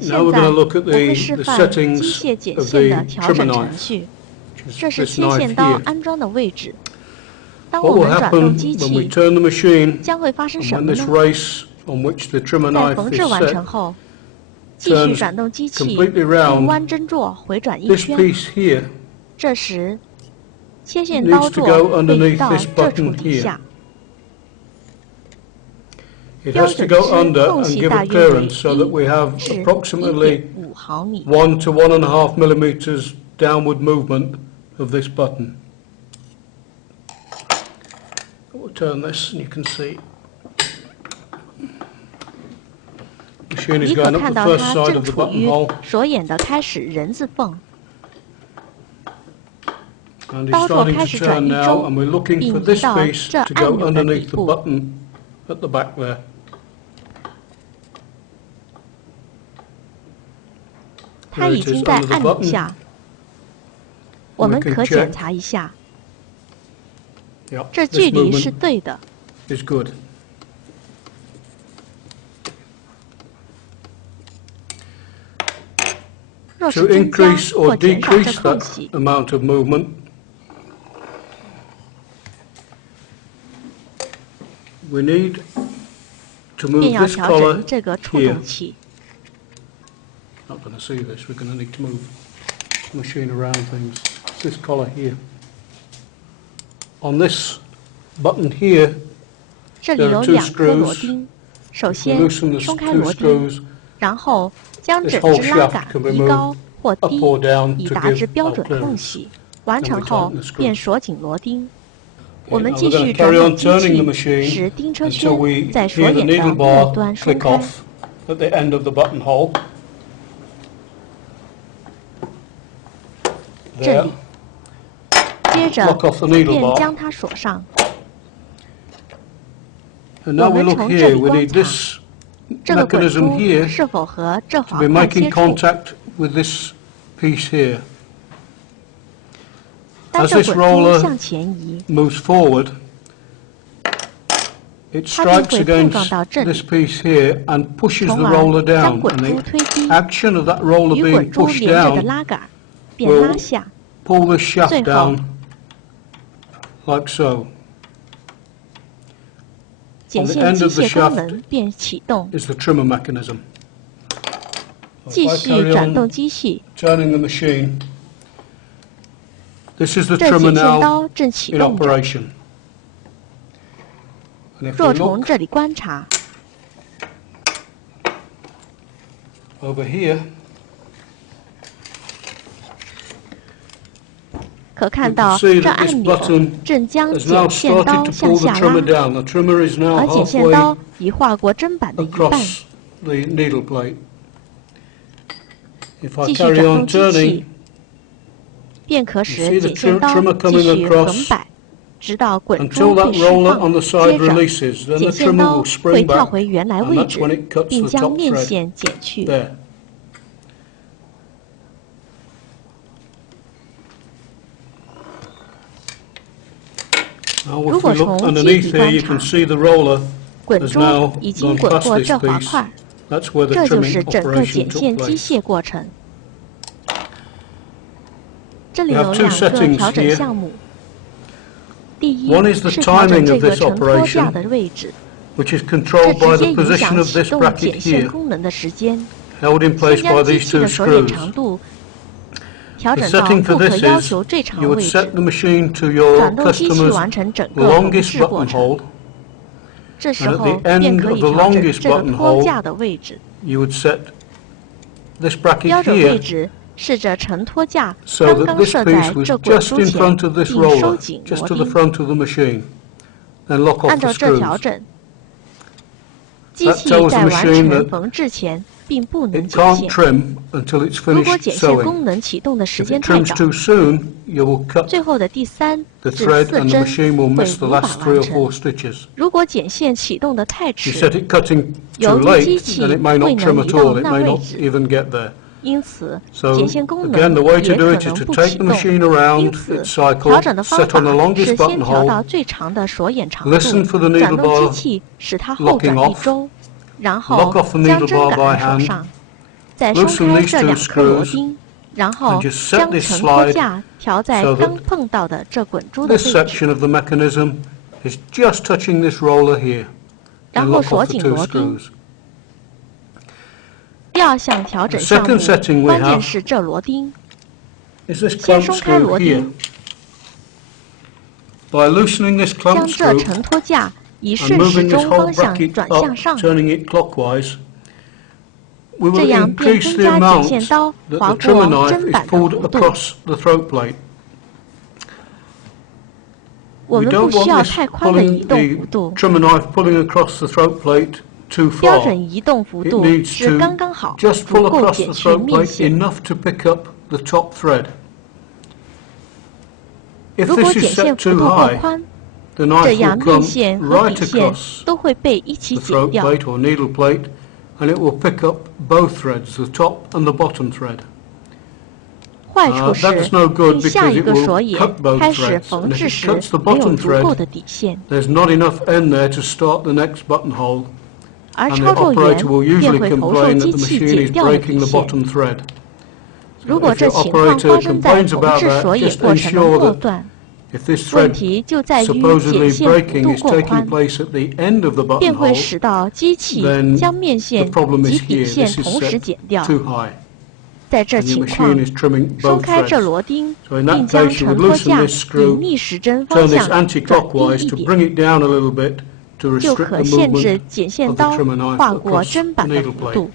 现在我会示范机械剪线的调整程序。这是切线刀安装的位置。当我们转动机器，将会发生什么呢？在缝制完成后，继续转动机器，并弯针座回转一圈。这时，切线刀座会移到这处底下。标准值空隙大约为1至1.5毫米。1 to 1.5 millimeters downward movement of this button. We'll turn this and you can see. 你可看到它正处于锁眼的开始人字缝。刀座开始转一周，并移到这按钮的底部。它已经在按钮下，我们可检查一下，这距离是对的。若是增加或减少这空隙，便要调整这个触动器。Not going to see this. We're going to need to move the machine around things. It's this collar here. On this button here, 这里有2颗螺钉。首先松开螺钉，然后将整只拉杆移高或低，以达至标准空隙。完成后便锁紧螺钉。我们继续转动机器，使钉车圈在锁眼的末端松开。At the end of the buttonhole. 这里，接着便将它锁上。我们从这里观察，这个滚珠是否和这滑块接触。当这滚珠向前移，它就会碰撞到这里，从而将滚珠推低，与滚珠连着的拉杆便拉下，最后剪线机械功能便启动。继续转动机器，这剪线刀正启动着。若从这里观察，可看到这按钮正将剪线刀向下拉，而剪线刀已划过砧板的一半。继续转动机器，便可使剪线刀继续横摆，直到滚珠被释放。接着，剪线刀会跳回原来位置，并将面线剪去。如果从基底观察，滚珠已经滚过这滑块，这就是整个剪线机械过程。这里有2个调整项目。第一是调整这个承托架的位置，这直接影响启动剪线功能的时间。先将机器的锁眼长度调整到不可要求最长位置，转动机器完成整个缝制过程。这时候便可以调整这个托架的位置。标准位置是这承托架刚刚设在这滚珠前，并收紧螺钉。按照这调整，机器在完成缝制前并不能剪线。如果剪线功能启动的时间太早，最后的第3至4针会无法完成。如果剪线启动的太迟，由于机器未能移到那位置，因此剪线功能也可能不启动。因此，调整的方法是先调到最长的锁眼长度，转动机器使它后转一周，然后将砧杆锁上。再松开这2颗螺钉，然后将承托架调在刚碰到的这滚珠的位置，然后锁紧螺钉。第2项调整项目，关键是这螺钉。先松开螺钉，将这承托架以顺时钟方向转向上，这样便增加剪线刀划过砧板的弧度。我们不需要太宽的移动幅度，标准移动幅度是刚刚好，不够剪去面线。如果剪线幅度过宽，这样面线和底线都会被一起剪掉。坏处是，你下一个锁眼开始缝制时没有足够的底线，而超皱眼便会投受机器剪掉的底线。如果这情况发生在缝制锁眼过程的末段，问题就在于剪线幅度过宽，便会使到机器将面线及底线同时剪掉。在这情况，松开这螺钉，并将承托架以逆时针方向转低一点，就可限制剪线刀划过砧板的幅度。